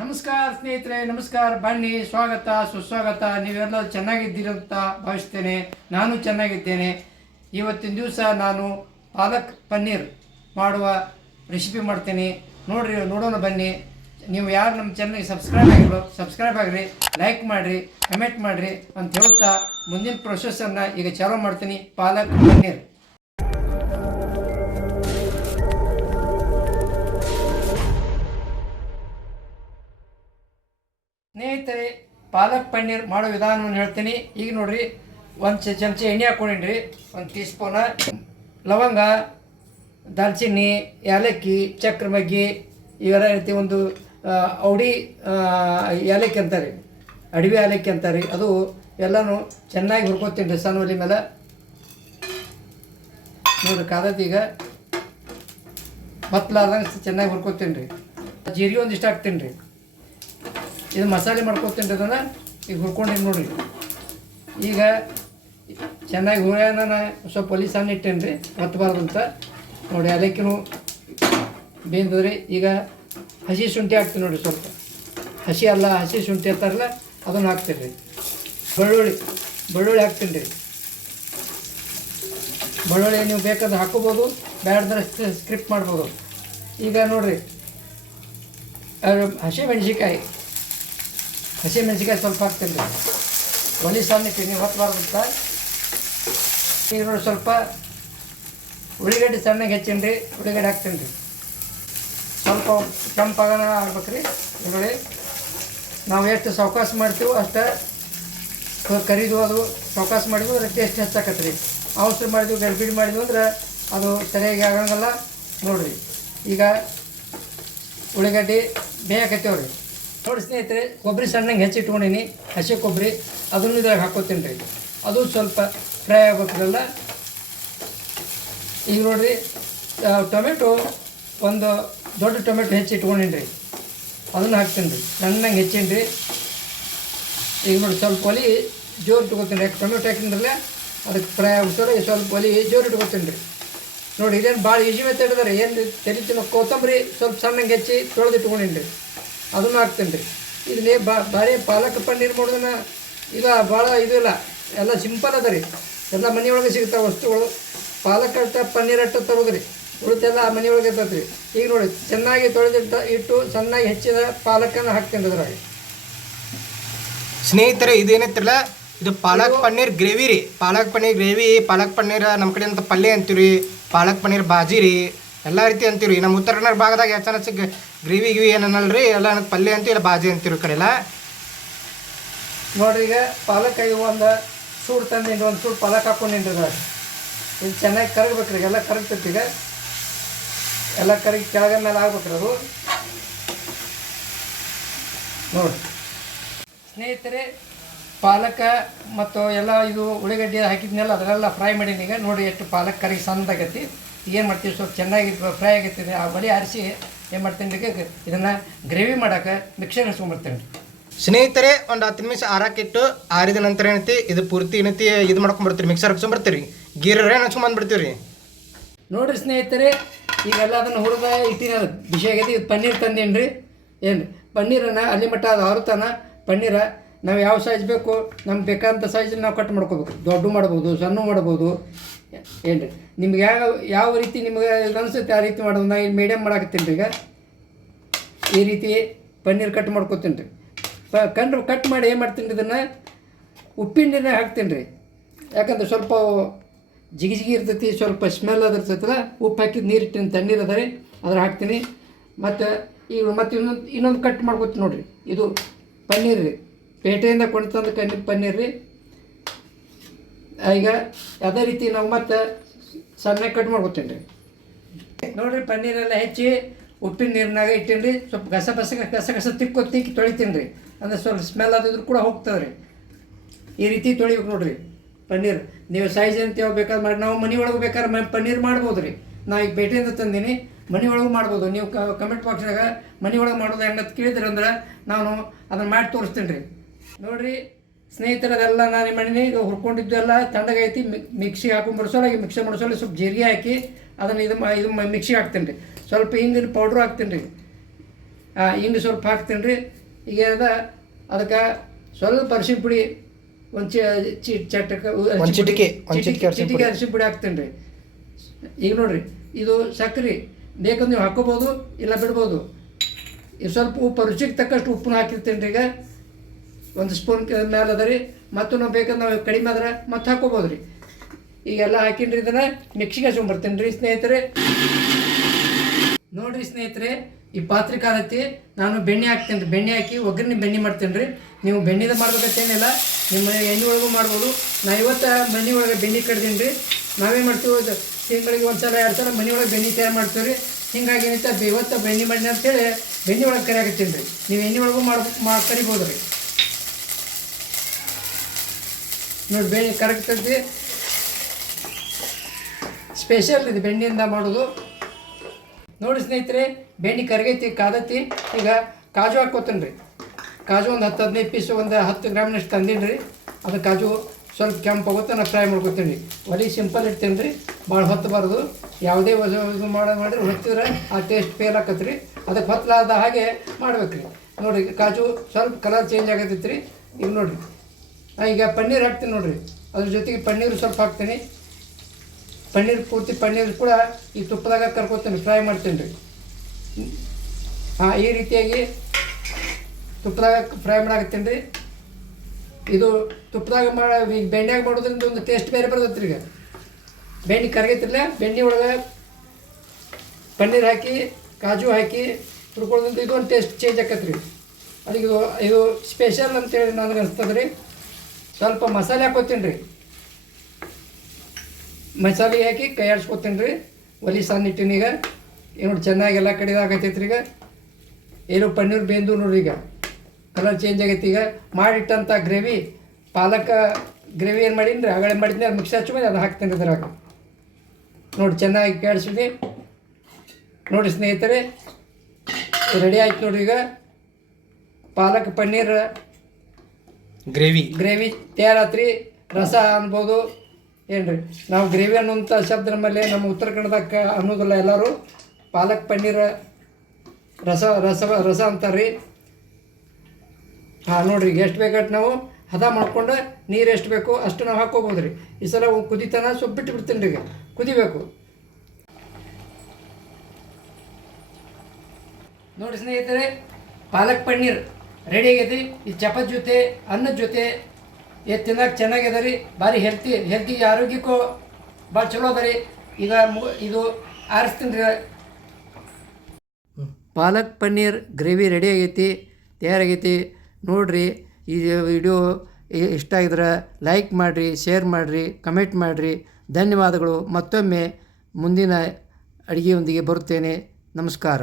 ನಮಸ್ಕಾರ ಸ್ನೇಹಿತರೆ, ನಮಸ್ಕಾರ ಬನ್ನಿ. ಸ್ವಾಗತ, ಸುಸ್ವಾಗತ. ನೀವೆಲ್ಲ ಚೆನ್ನಾಗಿದ್ದೀರಂತ ಭಾವಿಸ್ತೇನೆ. ನಾನು ಚೆನ್ನಾಗಿದ್ದೇನೆ. ಇವತ್ತಿನ ದಿವಸ ನಾನು ಪಾಲಕ್ ಪನ್ನೀರ್ ಮಾಡುವ ರೆಸಿಪಿ ಮಾಡ್ತೇನೆ. ನೋಡ್ರಿ, ನೋಡೋಣ ಬನ್ನಿ. ನೀವು ಯಾರು ನಮ್ಮ ಚಾನಲ್ಗೆ ಸಬ್ಸ್ಕ್ರೈಬ್ ಆಗಿರೋ ಸಬ್ಸ್ಕ್ರೈಬ್ ಆಗಿರಿ ಲೈಕ್ ಮಾಡಿರಿ ಕಮೆಂಟ್ ಮಾಡಿರಿ ಅಂತ ಹೇಳ್ತಾ ಮುಂದಿನ ಪ್ರೊಸೆಸನ್ನು ಈಗ ಚಾಲೂ ಮಾಡ್ತೀನಿ. ಪಾಲಕ್ ಪನ್ನೀರ್. ಸ್ನೇಹಿತರೆ, ಪಾಲಕ್ ಪನ್ನೀರ್ ಮಾಡೋ ವಿಧಾನವನ್ನು ಹೇಳ್ತೀನಿ. ಈಗ ನೋಡ್ರಿ, ಒಂದು ಚಮಚ ಎಣ್ಣೆ ಹಾಕೊಂಡಿನ್ರಿ. ಒಂದು ಟೀ ಸ್ಪೂನ ಲವಂಗ, ದಾಲ್ಚಿನ್ನಿ, ಏಲಕ್ಕಿ ಚಕ್ರ ಮಗ್ಗಿ ಇವೆಲ್ಲ ರೀತಿ ಒಂದು ಔಡಿ ಏಲಕ್ಕಿ ಅಂತಾರೆ. ಅಡವಿ ಏಲಕ್ಕಿ ಅಂತಾರೆ. ಅದು ಎಲ್ಲನೂ ಚೆನ್ನಾಗಿ ಹುರ್ಕೋತೀನಿ ರೀ ಸಣ್ಣ ಒಲೆ ಮೇಲೆ. ನೋಡ್ರಿ ಕಾದತ್ತಿ ಈಗ ಮತ್ತಲಾರ್ದಂಗೆ ಚೆನ್ನಾಗಿ ಹುರ್ಕೋತೀನಿ ರೀ. ಜೀರಿಗೆ ಒಂದಿಷ್ಟು ಹಾಕ್ತೀನಿ ರೀ. ಇದು ಮಸಾಲೆ ಮಾಡ್ಕೊತೀನಿ ಅದನ್ನು ಈಗ ಹುರ್ಕೊಂಡಿನಿ ನೋಡಿರಿ ಈಗ ಚೆನ್ನಾಗಿ ಹುರಿಯೋಣ ಸ್ವಲ್ಪ ಹೊಲಿ ಸಣ್ಣ ಇಟ್ಟೇನಿ ರೀ ಅಂತ. ನೋಡಿ ಅದಕ್ಕಿನೂ ಬೇಂದ್ರಿ ಈಗ ಹಸಿ ಶುಂಠಿ ಹಾಕ್ತೀನಿ ನೋಡಿ ಸ್ವಲ್ಪ. ಹಸಿ ಅಲ್ಲ, ಹಸಿ ಶುಂಠಿ ಅಂತಾರಲ್ಲ, ಅದನ್ನು ಹಾಕ್ತೀನಿ ರೀ. ಬೆಳ್ಳುಳ್ಳಿ ಬೆಳ್ಳುಳ್ಳಿ ಹಾಕ್ತೀನಿ ರೀ. ಬೆಳ್ಳುಳ್ಳಿ ನೀವು ಬೇಕಾದ ಹಾಕೋಬೋದು ಬೇಡದ್ರೆ ಸ್ಕ್ರಿಪ್ಟ್ ಮಾಡ್ಬೋದು. ಈಗ ನೋಡಿರಿ ಹಸಿ ಮೆಣಸಿಕಾಯಿ ಹಸಿ ಮೆಣಸಿಕಾಯಿ ಸ್ವಲ್ಪ ಹಾಕ್ತೀನಿ. ಒಲಿ ಸಣ್ಣ ನೀವು ಹೊತ್ತಬಾರ್ದಂತ ಈರುಳ್ಳಿ ಸ್ವಲ್ಪ ಉಳ್ಳಿಗಡ್ಡೆ ಸಣ್ಣಗೆ ಹೆಚ್ಚೀನಿ ರೀ ಉಳ್ಳಿಗಡ್ಡೆ ಹಾಕ್ತೀನಿ ರೀ ಸ್ವಲ್ಪ ಕೆಂಪಾಗನ ಆಗ್ಬೇಕು ರೀ ಈರುಳ್ಳಿ. ನಾವು ಎಷ್ಟು ಸಾವಕಾಶ ಮಾಡ್ತೀವೋ ಅಷ್ಟು ಕರಿದು ಅದು ಸಾವಕಾಶ ಮಾಡಿದ್ವು, ಅದ್ರ ಟೇಸ್ಟ್ ಹೆಚ್ಚಾಕತ್ತೆ ರೀ ಔಷಧಿ ಮಾಡಿದ್ವಿ ಗಡ್ಬಿಡಿ ಮಾಡಿದ್ವಿ ಅಂದ್ರೆ ಅದು ಸರಿಯಾಗಿ ಆಗಂಗಿಲ್ಲ ನೋಡಿರಿ. ಈಗ ಉಳ್ಳಾಗಡ್ಡಿ ಬೇಯಕತ್ತೇವೆ ರೀ ನೋಡಿ ಸ್ನೇಹಿತರೆ, ಕೊಬ್ಬರಿ ಸಣ್ಣಗೆ ಹೆಚ್ಚಿಟ್ಕೊಂಡಿನಿ. ಹಸಿ ಕೊಬ್ಬರಿ, ಅದನ್ನು ಇದ್ರಾಗ ಹಾಕೋತೀನಿ ರೀ. ಅದು ಸ್ವಲ್ಪ ಫ್ರೈ ಆಗ್ಬೇಕಲ್ಲ. ಈಗ ನೋಡಿರಿ ಟೊಮೆಟೊ, ಒಂದು ದೊಡ್ಡ ಟೊಮೆಟೊ ಹೆಚ್ಚಿ ಇಟ್ಕೊಂಡೀನಿ ರೀ. ಅದನ್ನು ಹಾಕ್ತೀನಿ ರೀ. ಸಣ್ಣಂಗೆ ಹೆಚ್ಚಿನಿ ರೀ. ಈಗ ನೋಡಿ ಸ್ವಲ್ಪ ಒಲಿ ಜೋರು ಇಟ್ಕೊತೀನಿ ರೀ. ಟೊಮೆಟೊ ಹಾಕಿದ್ರಲ್ಲ ಅದಕ್ಕೆ ಫ್ರೈ ಆಗ್ಬಿಡ್ತಾರೆ ಸ್ವಲ್ಪ ಒಲಿ ಜೋರು ಇಟ್ಕೊತೀನಿ ರೀ. ನೋಡಿ, ಇದೇನು ಭಾಳ ಈಜಿ ಮೆಥಡ್ ಅದ ಏನು ತೆರಿತೀನಿ ಕೊತ್ತಂಬರಿ ಸ್ವಲ್ಪ ಸಣ್ಣಗೆ ಹೆಚ್ಚಿ ತೊಳೆದು ಇಟ್ಕೊಂಡೀನಿ ರೀ. ಅದನ್ನು ಹಾಕ್ತೇನೆ ರೀ. ಇದನ್ನೇ ಬಾ ಭಾರಿ ಪಾಲಕ್ ಪನ್ನೀರ್ ಮಾಡೋದನ್ನ? ಈಗ ಭಾಳ ಇದು ಇಲ್ಲ. ಎಲ್ಲ ಸಿಂಪಲ್ ಅದ ರೀ. ಎಲ್ಲ ಮನೆಯೊಳಗೆ ಸಿಗ್ತಾವೆ ವಸ್ತುಗಳು. ಪಾಲಕ್ ಅಟ್ಟ ಪನ್ನೀರ್ ಅಟ್ಟ ತರೋದು ರೀ. ಉಳಿತೆಲ್ಲ ಮನೆಯೊಳಗೆ ಇರ್ತೈತೆ ರೀ. ಈಗ ನೋಡಿ ಚೆನ್ನಾಗಿ ತೊಳೆದಿಟ್ಟ ಇಟ್ಟು ಚೆನ್ನಾಗಿ ಹೆಚ್ಚಿದ ಪಾಲಕನ್ನು ಹಾಕ್ತೇನೆ ಅದ್ರಾಗ. ಸ್ನೇಹಿತರೆ ಇದೇನೈತಿರಲ್ಲ? ಇದು ಪಾಲಕ್ ಪನ್ನೀರ್ ಗ್ರೇವಿ ರೀ. ಪಾಲಕ್ ಪನ್ನೀರ್ ಗ್ರೇವಿ ಪಾಲಕ್ ಪನ್ನೀರ್ ನಮ್ಮ ಕಡೆ ಅಂತ ಪಲ್ಯ ಅಂತೀವಿ ಪಾಲಕ್ ಪನ್ನೀರ್ ಬಾಜಿ ರೀ. ಎಲ್ಲ ರೀತಿ ಅಂತೀವಿ ರೀ ನಮ್ಮ ಉತ್ತರ ಕನ್ನಡ ಭಾಗದಾಗ ಹೆಚ್ಚಾನ ಗ್ರೇವಿ ಏನಲ್ಲ ರೀ ಎಲ್ಲ ನನಗೆ ಪಲ್ಯ ಅಂತ, ಇಲ್ಲ ಬಾಜಿ ಅಂತಿರೋ ಈ ಕಡೆ ಎಲ್ಲ ನೋಡ್ರಿ ಈಗ ಪಾಲಕ್ ಈಗ ಒಂದು ಸೂಡು ತಂದು ನಿಂಡು ಒಂದು ಸೂಡು ಪಾಲಕ್ ಹಾಕೊಂಡು ಅದ್ರಾಗ ಇದು ಚೆನ್ನಾಗಿ ಕರಗಬೇಕು ರೀ ಎಲ್ಲ ಕರಗ್ತೈತಿ ಈಗ. ಎಲ್ಲ ಕರಗಿ ಕೆಳಗ ಮೇಲೆ ಆಗ್ಬೇಕ್ರಿ ಅದು. ನೋಡಿ ಸ್ನೇಹಿತರೆ, ಪಾಲಕ ಮತ್ತು ಎಲ್ಲ ಇದು ಉಳ್ಳಾಗಡ್ಡಿ ಹಾಕಿದ್ನೆಲ್ಲ ಅದರೆಲ್ಲ ಫ್ರೈ ಮಾಡೀನಿ ಈಗ. ನೋಡಿ ಎಷ್ಟು ಪಾಲಕ್ ಕರಗಿ ಸಣ್ಣದಾಗೈತಿ. ಏನು ಮಾಡ್ತೀವಿ, ಸ್ವಲ್ಪ ಚೆನ್ನಾಗಿ ಫ್ರೈ ಆಗೈತಿ, ಆ ಬಳಿ ಆರಿಸಿ ಏನು ಮಾಡ್ತೀನಿ ಈಗ ಇದನ್ನು ಗ್ರೇವಿ ಮಾಡೋಕೆ ಮಿಕ್ಸರ್ ರೀ ಸ್ನೇಹಿತರೆ ಒಂದು ಹತ್ತು ನಿಮಿಷ ಆರಾಕಿಟ್ಟು ಆರಿದ ನಂತರ ಏನೈತಿ ಇದು ಪೂರ್ತಿ ಏನೈತಿ ಇದು ಮಾಡ್ಕೊಂಡ್ಬರ್ತೀರಿ ಮಿಕ್ಸರ್ ಹಚ್ಕೊಂಡ್ ಗೀರ ಏನು ಹಚ್ಕೊಂಡ್ ಬಂದ್ಬಿಡ್ತೀವಿ ರೀ ನೋಡಿರಿ ಸ್ನೇಹಿತರೆ ಈಗೆಲ್ಲ ಅದನ್ನು ಹುರಿದ ಇಟ್ಟಿನ ಬಿಸಿ ಆಗೈತಿ ಇದು ಪನ್ನೀರ್ ತಂದೇನು ರೀ ಏನು ಪನ್ನೀರನ್ನು ಅಲ್ಲಿ ಮಟ್ಟ ಅದು ಅವ್ರತನ ಪನ್ನೀರ ನಾವು ಯಾವ ಸೈಜ್ ಬೇಕು ನಮ್ಗೆ ಬೇಕಾದಂಥ ಸೈಜ್ ನಾವು ಕಟ್ ಮಾಡ್ಕೋಬೇಕು. ದೊಡ್ಡ ಮಾಡ್ಬೋದು ಸಣ್ಣ ಮಾಡ್ಬೋದು. ಏನು ರೀ ನಿಮ್ಗೆ ಯಾವ ಯಾವ ರೀತಿ ನಿಮ್ಗೆ ಅನಿಸುತ್ತೆ ಆ ರೀತಿ ಮಾಡೋದು? ನಾ ಇಲ್ಲಿ ಮೀಡಿಯಮ್ ಮಾಡಾಕತ್ತೀನಿ ರೀ ಈಗ. ಈ ರೀತಿ ಪನ್ನೀರ್ ಕಟ್ ಮಾಡ್ಕೊತೀನಿ ರೀ. ಪ ಕಟ್ ಮಾಡಿ ಏನು ಮಾಡ್ತೀನಿ ಇದನ್ನು? ಉಪ್ಪಿನ ನೀರನ್ನ ಹಾಕ್ತೀನಿ ರೀ. ಯಾಕಂದ್ರೆ ಸ್ವಲ್ಪ ಜಿಗಿ ಜಿಗಿ ಇರ್ತೈತಿ, ಸ್ವಲ್ಪ ಸ್ಮೆಲ್ ಅದಿರ್ತೈತಲ್ಲ ಉಪ್ಪು ಹಾಕಿದ ನೀರು ಇಟ್ಟಿನ ತಣ್ಣೀರು ಅದ ರೀ, ಅದ್ರ ಹಾಕ್ತೀನಿ. ಮತ್ತು ಈಗ ಮತ್ತು ಇನ್ನೊಂದು ಇನ್ನೊಂದು ಕಟ್ ಮಾಡ್ಕೊತೀನಿ ನೋಡಿರಿ. ಇದು ಪನ್ನೀರ್ ರೀ. ಪೇಟೆಯಿಂದ ಕೊಂಡು ತಂದು ಕಣ್ಣಿ ಪನ್ನೀರ್ ರೀ. ಈಗ ಅದೇ ರೀತಿ ನಾವು ಮತ್ತೆ ಸಣ್ಣ ಕಟ್ ಮಾಡ್ಕೊತೀನಿ ರೀ. ನೋಡ್ರಿ, ಪನ್ನೀರೆಲ್ಲ ಹೆಚ್ಚಿ ಉಪ್ಪಿನ ನೀರಿನಾಗ ಇಟ್ಟೀನಿ ರೀ. ಸ್ವಲ್ಪ ಗಸ ಬಸ ಗಸ ಗಸ ತಿಕ್ಕೊ ತಿಕ್ಕಿ ತೊಳಿತೀನಿ ರೀ. ಅಂದ್ರೆ ಸ್ವಲ್ಪ ಸ್ಮೆಲ್ ಆದಿದ್ರು ಕೂಡ ಹೋಗ್ತದೆ ರೀ. ಈ ರೀತಿ ತೊಳಿಬೇಕು ನೋಡ್ರಿ ಪನ್ನೀರ್. ನೀವು ಸೈಜ್ ಅಂತ ಯಾವ ಬೇಕಾದ್ರೆ ಮಾಡಿ. ನಾವು ಮನೆ ಒಳಗೆ ಬೇಕಾದ್ರೆ ಮ ಪನ್ನೀರ್ ಮಾಡ್ಬೋದು ರೀ. ನಾ ಈಗ ಭೇಟಿಯಿಂದ ತಂದೀನಿ. ಮನೆ ಒಳಗೆ ಮಾಡ್ಬೋದು. ನೀವು ಕಮೆಂಟ್ ಬಾಕ್ಸ್ನಾಗ ಮನೆ ಒಳಗೆ ಮಾಡೋದು ಹೆಂಗಂತ ಕೇಳಿದ್ರಿ ಅಂದ್ರೆ ನಾನು ಅದನ್ನು ಮಾಡಿ ತೋರಿಸ್ತೀನಿ ರೀ. ನೋಡ್ರಿ ಸ್ನೇಹಿತರದೆಲ್ಲ ನಾನು ಮನೆ ಈಗ ಹುರ್ಕೊಂಡಿದ್ದು ಎಲ್ಲ ತಣ್ಣಗೈತಿ ಮಿಕ್ಸಿಗೆ ಹಾಕೊಂಡು ಬಡಿಸೋಲಾಗಿ ಮಿಕ್ಸಿ ಬಡಿಸೋಲ್ಲ ಸ್ವಲ್ಪ ಜೀರಿಗೆ ಹಾಕಿ ಅದನ್ನು ಇದು ಇದು ಮಿಕ್ಸಿಗೆ ಹಾಕ್ತೀನಿ ರೀ ಸ್ವಲ್ಪ ಹಿಂಗಿನ ಪೌಡ್ರು ಹಾಕ್ತೀನಿ ರೀ ಹಿಂಗೆ ಸ್ವಲ್ಪ ಹಾಕ್ತೀನಿ ರೀ ಈಗ ಏನದ ಅದಕ್ಕೆ ಸ್ವಲ್ಪ ಅರಿಶಿನ ಪುಡಿ ಒಂದು ಚಿ ಚಟಕ್ಕೆ ಚಟಕ ಚಿಟಿಕೆ. ಅರಿಶಿನ ಪುಡಿ. ಹಾಕ್ತೀನಿ ರೀ ಈಗ ನೋಡ್ರಿ ಇದು ಸಕ್ಕರೆ ಬೇಕಂದ್ರೆ ನೀವು ಹಾಕೋಬೋದು ಇಲ್ಲ ಬಿಡ್ಬೋದು. ಇದು ಸ್ವಲ್ಪ ಉಪ್ಪು ರುಚಿಗೆ ತಕ್ಕಷ್ಟು ಉಪ್ಪನ್ನ ಹಾಕಿರ್ತೀನಿ ರೀ ಈಗ. ಒಂದು ಸ್ಪೂನ್ ಮೇಲೆ ಅದ ರೀ ಮತ್ತು ನಾವು ಬೇಕಂದ್ರೆ ನಾವು ಕಡಿಮೆ ಆದ್ರೆ ಮತ್ತೆ ಹಾಕೋಬೋದು ರೀ ಈಗೆಲ್ಲ ಹಾಕಿನ್ರಿ ಇದನ್ನು, ಮಿಕ್ಸಿಗೆ ಹಚ್ಕೊಂಡ್ಬರ್ತೀನಿ ರೀ ಸ್ನೇಹಿತರೆ. ನೋಡಿರಿ ಸ್ನೇಹಿತರೆ, ಈ ಪಾತ್ರೆ ಕಾಲತ್ತಿ ನಾನು ಬೆಣ್ಣೆ ಹಾಕ್ತೀನಿ ರೀ. ಬೆಣ್ಣೆ ಹಾಕಿ ಒಗ್ಗರಣೆ ಬೆಣ್ಣೆ ಮಾಡ್ತೀನಿ ರೀ. ನೀವು ಬೆಣ್ಣೆದ ಮಾಡ್ಬೇಕಂತೇನಿಲ್ಲ, ನಿಮ್ಮ ಎಣ್ಣೆ ಒಳಗೂ ಮಾಡ್ಬೋದು. ನಾ ಇವತ್ತು ಮನೆ ಒಳಗೆ ಬೆಣ್ಣೆ ಕಡ್ದೀನಿ ರೀ. ನಾವೇನು ಮಾಡ್ತೀವಿ ತಿಂಗಳಿಗೆ ಒಂದು ಸಲ ಎರಡು ಸಲ ಮನೆ ಒಳಗೆ ಬೆಣ್ಣೆ ತಯಾರು ಮಾಡ್ತೀವಿ ರೀ. ಹಿಂಗಾಗಿ ಇವತ್ತು ಬೆಣ್ಣೆ ಮಾಡಿ ಅಂತೇಳಿ, ಬೆಣ್ಣೆ ಒಳಗೆ ಕರಿಯಾಕತ್ತೀನಿ ರೀ. ನೀವು ಎಣ್ಣೆ ಒಳಗೂ ಮಾಡ್ ಕರಿಬೋದು ರೀ ನೋಡಿ ಬೆಣ್ಣೆ ಕರಗ್ತೈತಿ ಸ್ಪೆಷಲ್ ಇದು ಬೆಣ್ಣೆಯಿಂದ ಮಾಡೋದು. ನೋಡಿ ಸ್ನೇಹಿತರೆ, ಬೆಣ್ಣೆ ಕರಗೈತಿ, ಕಾದತಿ. ಈಗ ಕಾಜು ಹಾಕ್ಕೋತೀನಿ ರೀ. ಕಾಜು ಒಂದು ಹತ್ತು ಹದಿನೈದು ಪೀಸ್ ಒಂದು ಹತ್ತು ಗ್ರಾಮ್ನಷ್ಟು ತಂದೀನಿ ರೀ. ಅದು ಕಾಜು ಸ್ವಲ್ಪ ಕೆಂಪು ಹೋಗುತ್ತೆ ನಾನು ಫ್ರೈ ಮಾಡ್ಕೊತೀನಿ ರೀ. ಒಲಿ ಸಿಂಪಲ್ ಇಡ್ತೀನಿ ರೀ. ಭಾಳ ಹೊತ್ತಬಾರ್ದು ಯಾವುದೇ ಇದು ಮಾಡ ಮಾಡಿದ್ರೆ ಹೊತ್ತಿದ್ರೆ ಆ ಟೇಸ್ಟ್ ಫೇಲ್ ಆಕತ್ತೆ ರೀ. ಅದಕ್ಕೆ ಹೊತ್ತಲಾದ ಹಾಗೆ ಮಾಡ್ಬೇಕು ರೀ. ನೋಡಿರಿ ಕಾಜು ಸ್ವಲ್ಪ ಕಲರ್ ಚೇಂಜ್ ಆಗತ್ತೈತ್ರಿ ರೀ ಈಗ ನೋಡಿರಿ. ನಾ ಈಗ ಪನ್ನೀರ್ ಹಾಕ್ತೀನಿ ನೋಡಿರಿ. ಅದ್ರ ಜೊತೆಗೆ ಪನ್ನೀರು ಸ್ವಲ್ಪ ಹಾಕ್ತೀನಿ. ಪನ್ನೀರ್ ಪೂರ್ತಿ ಪನ್ನೀರ್ ಕೂಡ ಈ ತುಪ್ಪದಾಗ ಕರ್ಕೊತೀನಿ, ಫ್ರೈ ಮಾಡ್ತೀನಿ ರೀ. ಹಾಂ, ಈ ರೀತಿಯಾಗಿ ತುಪ್ಪದಾಗ ಫ್ರೈ ಮಾಡಾಕತ್ತೀನಿ ರೀ. ಇದು ತುಪ್ಪದಾಗ ಮಾಡಿ, ಈಗ ಬೆಣ್ಣೆಗೆ ಮಾಡೋದ್ರಿಂದ ಒಂದು ಟೇಸ್ಟ್ ಬೇರೆ ಬರ್ತೈತೆ ರೀ ಈಗ. ಬೆಣ್ಣೆ ಕರಗೈತಿರಲ್ಲ ಬೆಣ್ಣೆ ಒಳಗೆ ಪನ್ನೀರ್ ಹಾಕಿ, ಕಾಜು ಹಾಕಿ ಹುರ್ಕೊಳ್ಳೋದ್ರಿಂದ ಇದು ಒಂದು ಟೇಸ್ಟ್ ಚೇಂಜ್ ಆಕತ್ರಿ. ಅದಕ್ಕೆ ಇದು ಇದು ಸ್ಪೆಷಲ್ ಅಂತೇಳಿ ನನಗೆ ಅನಿಸ್ತದೆ ರೀ ಸ್ವಲ್ಪ ಮಸಾಲೆ ಹಾಕೋತೀನಿ ರೀ. ಮಸಾಲೆ ಹಾಕಿ ಕೈ ಆಡ್ಸ್ಕೊತೀನಿ ರೀ. ಒಲಿ ಸಣ್ಣ ಏನು ಚೆನ್ನಾಗಿ ಎಲ್ಲ ಕಡೆ ಆಗತೈತ್ರಿ ಈಗ. ಏನು ಪನ್ನೀರ್ ಬೇಂದು ನೋಡ್ರಿ ಈಗ. ಕಲರ್ ಚೇಂಜ್ ಆಗೈತಿ ಈಗ. ಮಾಡಿಟ್ಟಂಥ ಗ್ರೇವಿ, ಪಾಲಕ ಗ್ರೇವಿ ಏನು ಮಾಡೀನಿ ರೀ? ಆಗಳೆ ಮಾಡಿದ್ನಿ ಅದು ಮಿಕ್ಸ್ ಹಚ್ಕೊಂಡು ಅದು ಹಾಕ್ತೀನಿ ಇದ್ರಾಗ ನೋಡಿ ಚೆನ್ನಾಗಿ ಕೇಳಿಸಿದ್ವಿ ನೋಡಿ ಸ್ನೇಹಿತರೆ ರೆಡಿ ಆಯ್ತು ನೋಡ್ರಿ ಈಗ. ಪಾಲಕ್ ಪನ್ನೀರ್ ಗ್ರೇವಿ. ಗ್ರೇವಿ ತಯಾರಾತ್ರಿ ರಸ ಅನ್ಬೋದು. ಏನ್ರಿ? ನಾವು ಗ್ರೇವಿ ಅನ್ನುವಂಥ ಶಬ್ದ ಮೇಲೆ ನಮ್ಮ ಉತ್ತರ ಕನ್ನಡದಾಗ ಅನ್ನೋದಿಲ್ಲ ಎಲ್ಲರೂ. ಪಾಲಕ್ ಪನ್ನೀರ್, ರಸ ರಸ ರಸ ರೀ ಹಾಂ, ನೋಡ್ರಿ ಎಷ್ಟು ಬೇಕಾದ್ರೆ ನಾವು? ಹದ ಮಾಡ್ಕೊಂಡು ನೀರು ಎಷ್ಟು ಬೇಕು ಅಷ್ಟು ನಾವು ಹಾಕೋಬೋದು ರೀ ಈ ಸಲ ಕುದಿತನ ಸ್ವಲ್ಪ ಬಿಟ್ಟು ಬಿಡ್ತೀನಿ ರೀ ಈಗ. ಕುದಿಬೇಕು. ನೋಡಿ ಸ್ನೇಹಿತರೆ, ಪಾಲಕ್ ಪನ್ನೀರ್. ರೆಡಿ ಆಗೈತಿ ಈ ಚಪಾತಿ ಜೊತೆ, ಅನ್ನದ ಜೊತೆ ಇದು ತಿನ್ನಕ್ಕೆ ಚೆನ್ನಾಗಿದೆ ರೀ ಭಾರಿ ಹೆಲ್ತಿ ಹೆಲ್ತಿ ಆರೋಗ್ಯಕ್ಕೂ ಭಾಳ ಚಲೋ ಅದ ರೀ ಈಗ ಇದು ಆರಿಸ್ತೀನಿ ರೀ. ಪಾಲಕ್ ಪನ್ನೀರ್ ಗ್ರೇವಿ ರೆಡಿ ಆಗೈತಿ ತಯಾರಾಗೈತಿ. ನೋಡಿರಿ, ಈ ವಿಡಿಯೋ ಇಷ್ಟ ಆಗಿದ್ರೆ ಲೈಕ್ ಮಾಡಿರಿ, ಶೇರ್ ಮಾಡಿರಿ, ಕಮೆಂಟ್ ಮಾಡಿರಿ. ಧನ್ಯವಾದಗಳು. ಮತ್ತೊಮ್ಮೆ ಮುಂದಿನ ಅಡುಗೆಯೊಂದಿಗೆ ಬರುತ್ತೇನೆ. ನಮಸ್ಕಾರ.